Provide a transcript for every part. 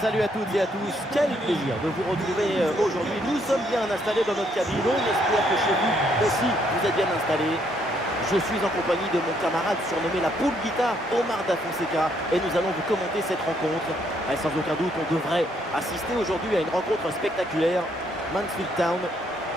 Salut à toutes et à tous, quel plaisir de vous retrouver aujourd'hui. Nous sommes bien installés dans notre cabine, on espère que chez vous aussi vous êtes bien installés. Je suis en compagnie de mon camarade surnommé la poule guitare, Omar Da Fonseca, et nous allons vous commenter cette rencontre. Sans aucun doute, on devrait assister aujourd'hui à une rencontre spectaculaire. Mansfield Town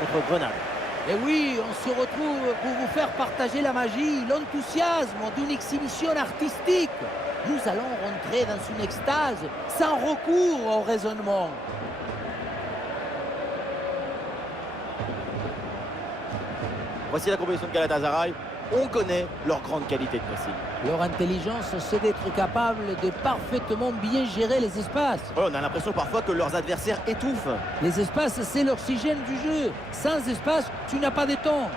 contre Grenade. Et oui, on se retrouve pour vous faire partager la magie, l'enthousiasme d'une exhibition artistique. Nous allons rentrer dans une extase sans recours au raisonnement. Voici la composition de Galatasaray. On connaît leur grande qualité de pressing. Leur intelligence, c'est d'être capable de parfaitement bien gérer les espaces. Ouais, on a l'impression parfois que leurs adversaires étouffent. Les espaces, c'est l'oxygène du jeu. Sans espace, tu n'as pas de temps.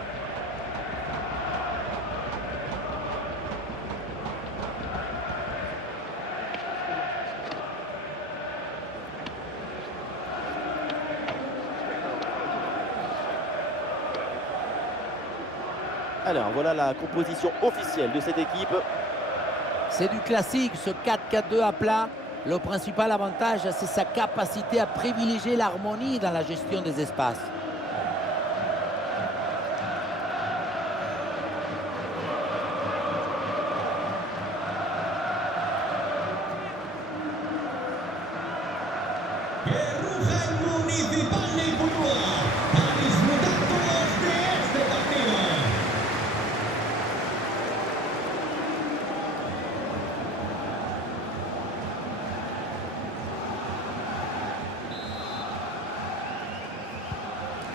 Alors, voilà la composition officielle de cette équipe. C'est du classique, ce 4-4-2 à plat. Le principal avantage, c'est sa capacité à privilégier l'harmonie dans la gestion des espaces.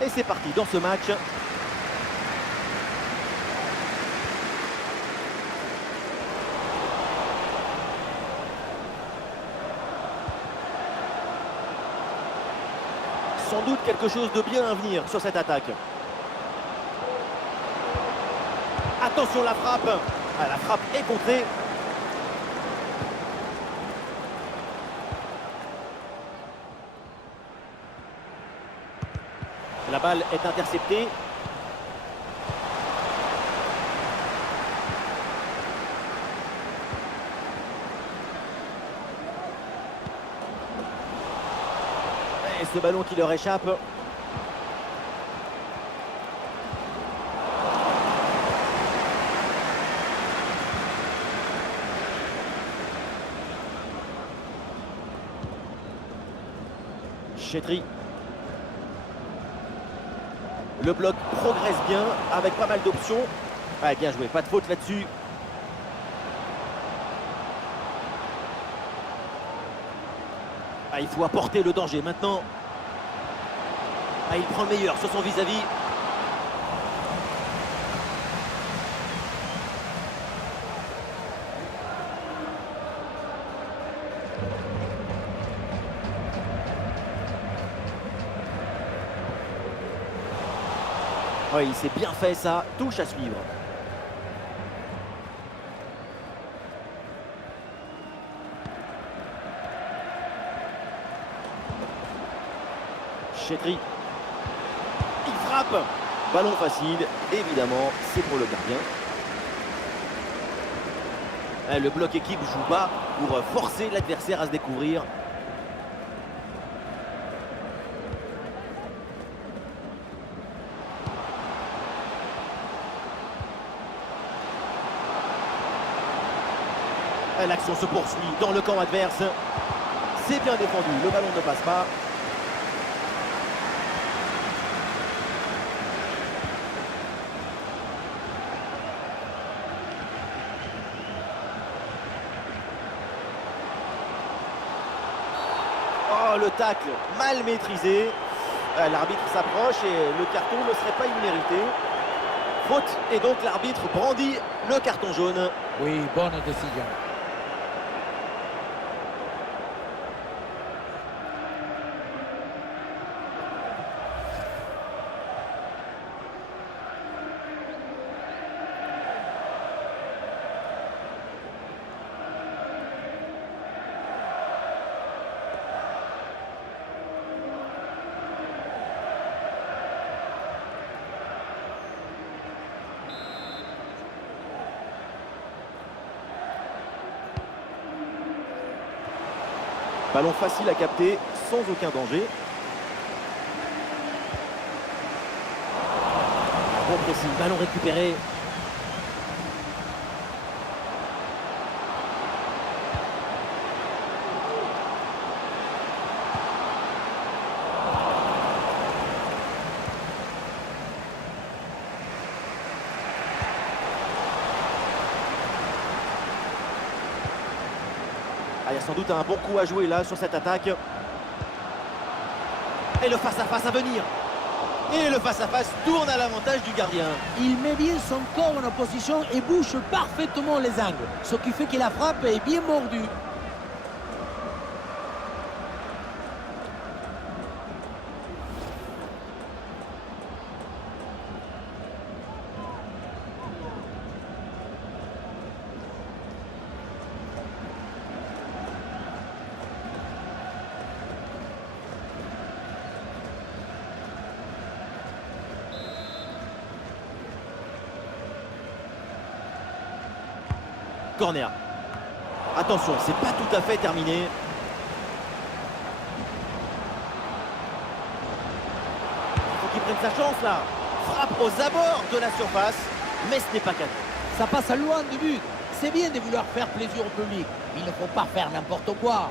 Et c'est parti dans ce match. Sans doute quelque chose de bien à venir sur cette attaque. Attention la frappe. Ah, la frappe est contrée. La balle est interceptée. Et ce ballon qui leur échappe. Chetri. Le bloc progresse bien avec pas mal d'options. Ah, bien joué, pas de faute là-dessus. Ah, il faut apporter le danger maintenant. Ah, il prend le meilleur sur son vis-à-vis. Oui, il s'est bien fait ça, touche à suivre. Chetri. Il frappe. Ballon facile, évidemment, c'est pour le gardien. Le bloc équipe joue bas pour forcer l'adversaire à se découvrir. L'action se poursuit dans le camp adverse. C'est bien défendu, le ballon ne passe pas. Oh, le tacle mal maîtrisé. L'arbitre s'approche et le carton ne serait pas immérité. Faute, et donc l'arbitre brandit le carton jaune. Oui, bonne décision. Ballon facile à capter, sans aucun danger. Bon pressing, ballon récupéré. Ah, il y a sans doute un bon coup à jouer là sur cette attaque. Et le face-à-face à venir. Et le face-à-face tourne à l'avantage du gardien. Il met bien son corps en opposition et bouche parfaitement les angles. Ce qui fait que la frappe est bien mordue. Corner. Attention, c'est pas tout à fait terminé. Il faut qu'il prenne sa chance là. Frappe aux abords de la surface, mais ce n'est pas cadré. Ça passe à loin du but. C'est bien de vouloir faire plaisir au public. Il ne faut pas faire n'importe quoi.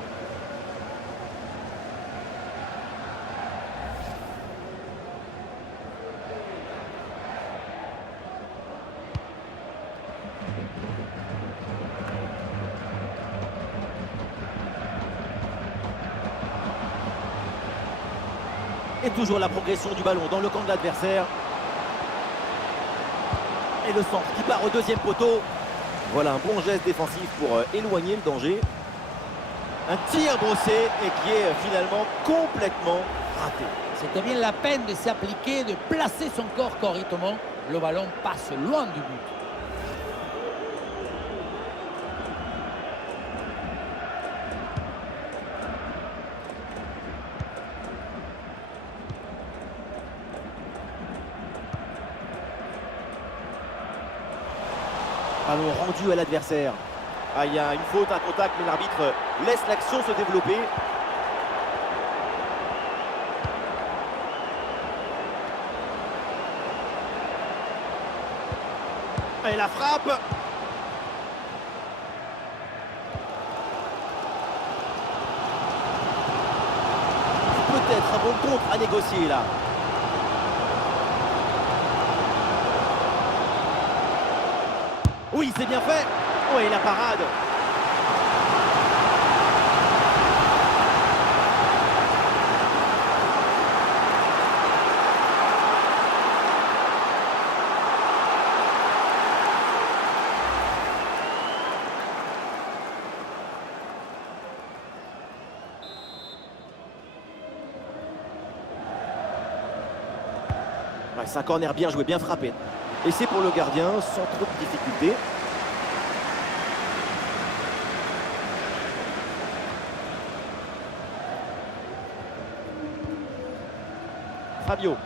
Et toujours la progression du ballon dans le camp de l'adversaire. Et le centre qui part au deuxième poteau. Voilà un bon geste défensif pour éloigner le danger. Un tir brossé et qui est finalement complètement raté. C'était bien la peine de s'appliquer, de placer son corps correctement. Le ballon passe loin du but. Ballon rendu à l'adversaire. Ah, il y a une faute, un contact, mais l'arbitre laisse l'action se développer. Et la frappe. Peut-être un bon contre à négocier là. Oui, c'est bien fait. Oui, la parade. Ouais, c'est un corner bien joué, bien frappé. Et c'est pour le gardien, sans trop de difficultés. Fabio.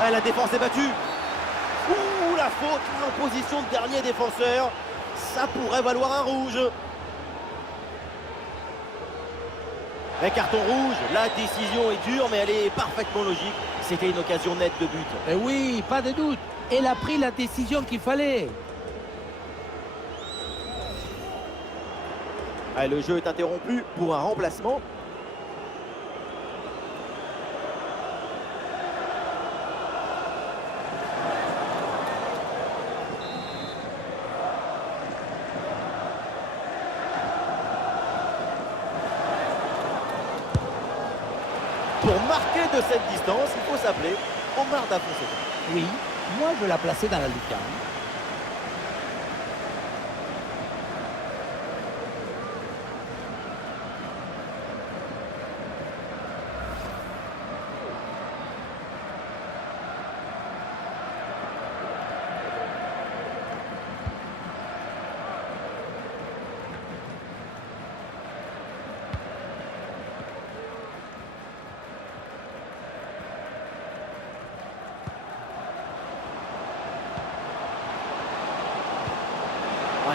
Ah, la défense est battue. Ouh, la faute en position de dernier défenseur. Ça pourrait valoir un rouge. Un carton rouge, la décision est dure, mais elle est parfaitement logique. C'était une occasion nette de but. Et oui, pas de doute. Elle a pris la décision qu'il fallait. Ah, le jeu est interrompu pour un remplacement. Pour marquer de cette distance, il faut s'appeler Omar Da Fonseca. Oui, moi je la plaçais dans la lucarne.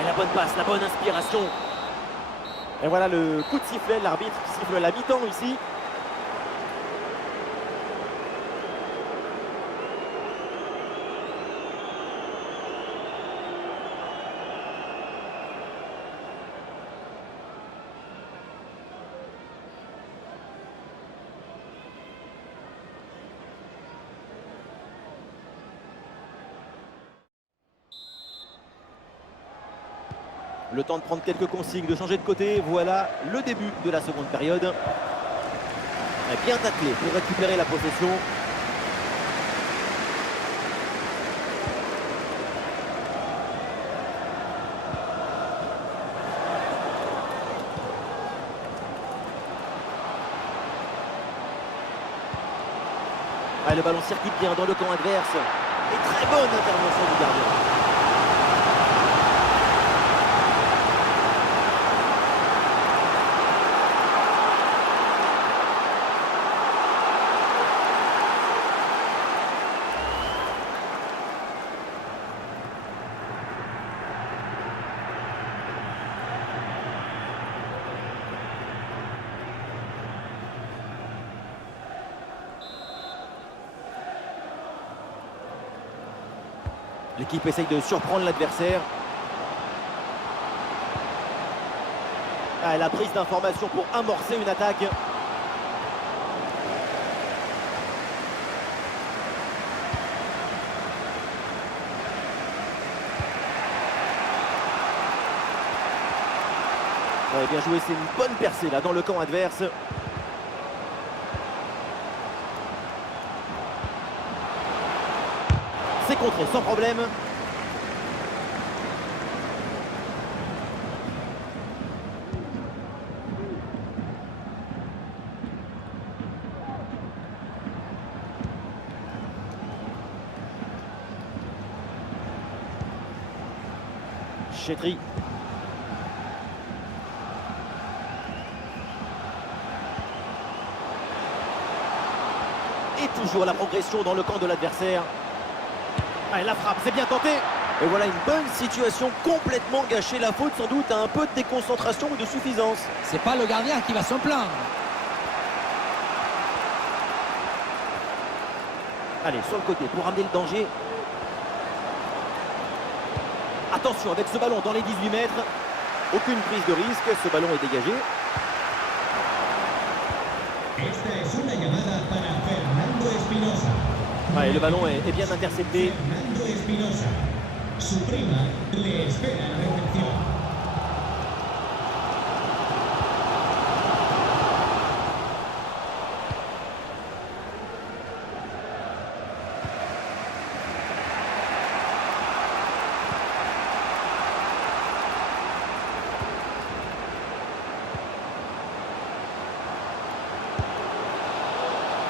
Ouais, la bonne passe, la bonne inspiration. Et voilà le coup de sifflet, l'arbitre qui siffle la mi-temps ici. Le temps de prendre quelques consignes, de changer de côté. Voilà le début de la seconde période. Bien taclé pour récupérer la possession. Ah, le ballon circule bien dans le camp adverse. Et très bonne intervention du gardien. L'équipe essaye de surprendre l'adversaire. Ah, la prise d'information pour amorcer une attaque. Ouais, bien joué, c'est une bonne percée là dans le camp adverse. C'est contré sans problème. Chetri. Et toujours la progression dans le camp de l'adversaire. Ah, la frappe, c'est bien tenté. Et voilà une bonne situation complètement gâchée. La faute sans doute à un peu de déconcentration ou de suffisance. C'est pas le gardien qui va s'en plaindre. Allez, sur le côté pour ramener le danger. Attention avec ce ballon dans les 18 mètres. Aucune prise de risque, ce ballon est dégagé. Ouais, le ballon est bien intercepté.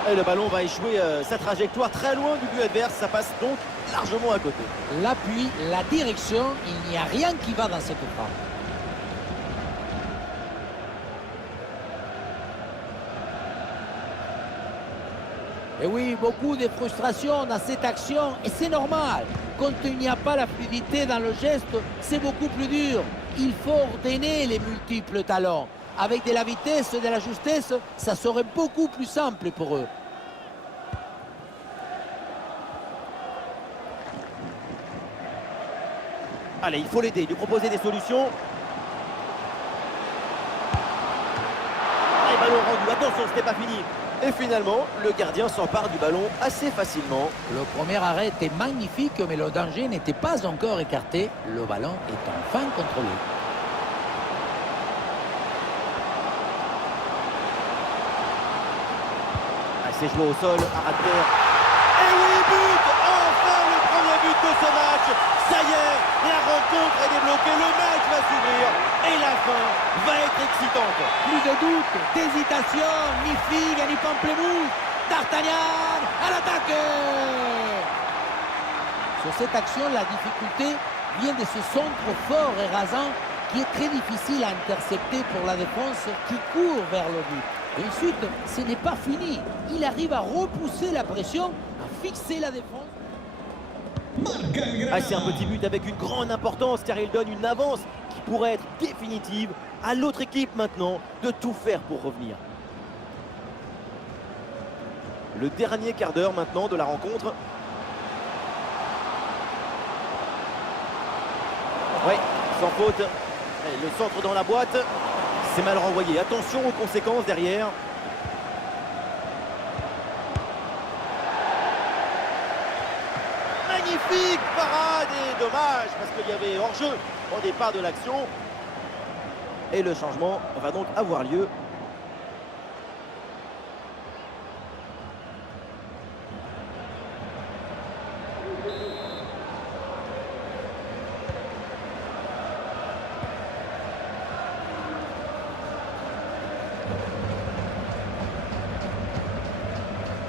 Et le ballon va échouer sa trajectoire très loin du but adverse. Ça passe donc largement à côté. L'appui, la direction, il n'y a rien qui va dans cette frappe. Et oui, beaucoup de frustration dans cette action, et c'est normal. Quand il n'y a pas la fluidité dans le geste, c'est beaucoup plus dur. Il faut ordonner les multiples talents. Avec de la vitesse et de la justesse, ça serait beaucoup plus simple pour eux. Allez, il faut l'aider, lui proposer des solutions. Allez, ballon rendu, attention, ce n'est pas fini. Et finalement, le gardien s'empare du ballon assez facilement. Le premier arrêt était magnifique, mais le danger n'était pas encore écarté. Le ballon est enfin contrôlé. C'est joué au sol, à ras de terre. Et oui, but! Enfin le premier but de ce match. Ça y est, la rencontre est débloquée, le match va s'ouvrir. Et la fin va être excitante. Plus de doute, d'hésitation, ni figue, ni pamplemousse. D'Artagnan à l'attaque. Sur cette action, la difficulté vient de ce centre fort et rasant qui est très difficile à intercepter pour la défense qui court vers le but. Et ensuite, ce n'est pas fini. Il arrive à repousser la pression, à fixer la défense. Ah, c'est un petit but avec une grande importance car il donne une avance qui pourrait être définitive. À l'autre équipe maintenant de tout faire pour revenir. Le dernier quart d'heure maintenant de la rencontre. Oui, sans faute. Et le centre dans la boîte. C'est mal renvoyé. Attention aux conséquences derrière. Magnifique parade et dommage parce qu'il y avait hors-jeu au départ de l'action. Et le changement va donc avoir lieu.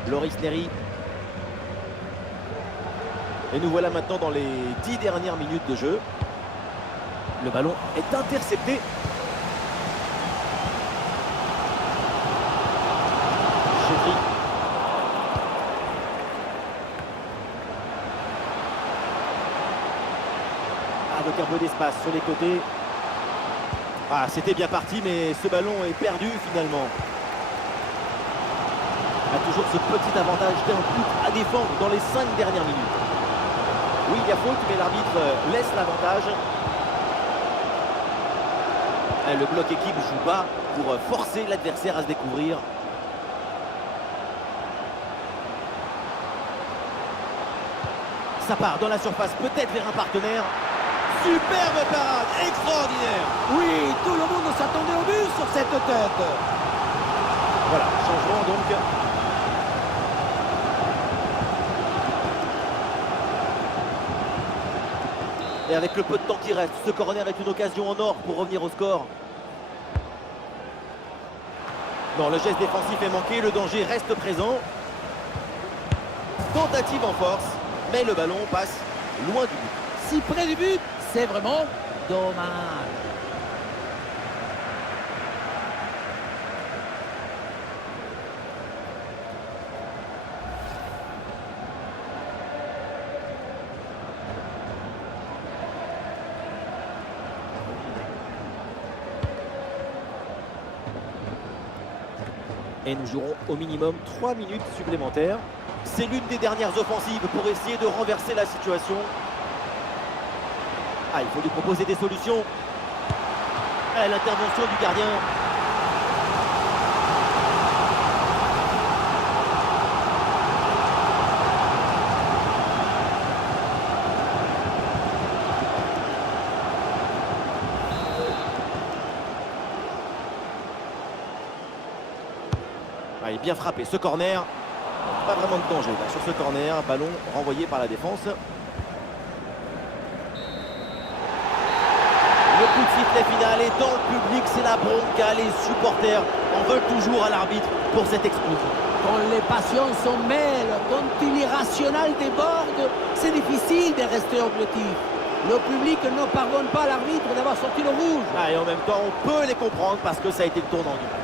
Loris Neri. Et nous voilà maintenant dans les 10 dernières minutes de jeu. Le ballon est intercepté. Chedri. Avec un peu d'espace sur les côtés. Ah, c'était bien parti, mais ce ballon est perdu finalement. Il y a toujours ce petit avantage d'un but à défendre dans les 5 dernières minutes. Oui, il y a faute, mais l'arbitre laisse l'avantage. Le bloc équipe joue bas pour forcer l'adversaire à se découvrir. Ça part dans la surface, peut-être vers un partenaire. Superbe parade, extraordinaire. Oui, tout le monde s'attendait au but sur cette tête. Voilà, changement donc. Et avec le peu de temps qui reste, ce corner est une occasion en or pour revenir au score. Non, le geste défensif est manqué, le danger reste présent. Tentative en force, mais le ballon passe loin du but. Si près du but, c'est vraiment dommage. Et nous jouerons au minimum 3 minutes supplémentaires. C'est l'une des dernières offensives pour essayer de renverser la situation. Ah, il faut lui proposer des solutions. Ah, l'intervention du gardien. Ah, il est bien frappé, ce corner. Pas vraiment de danger là, sur ce corner. Ballon renvoyé par la défense. Le coup de sifflet final est dans le public, c'est la bronca. Les supporters en veulent toujours à l'arbitre pour cette explosion. Quand les passions s'en mêlent, quand une irrationnelle déborde, c'est difficile de rester objectif. Le public ne pardonne pas à l'arbitre d'avoir sorti le rouge. Ah, et en même temps, on peut les comprendre parce que ça a été le tournant du match.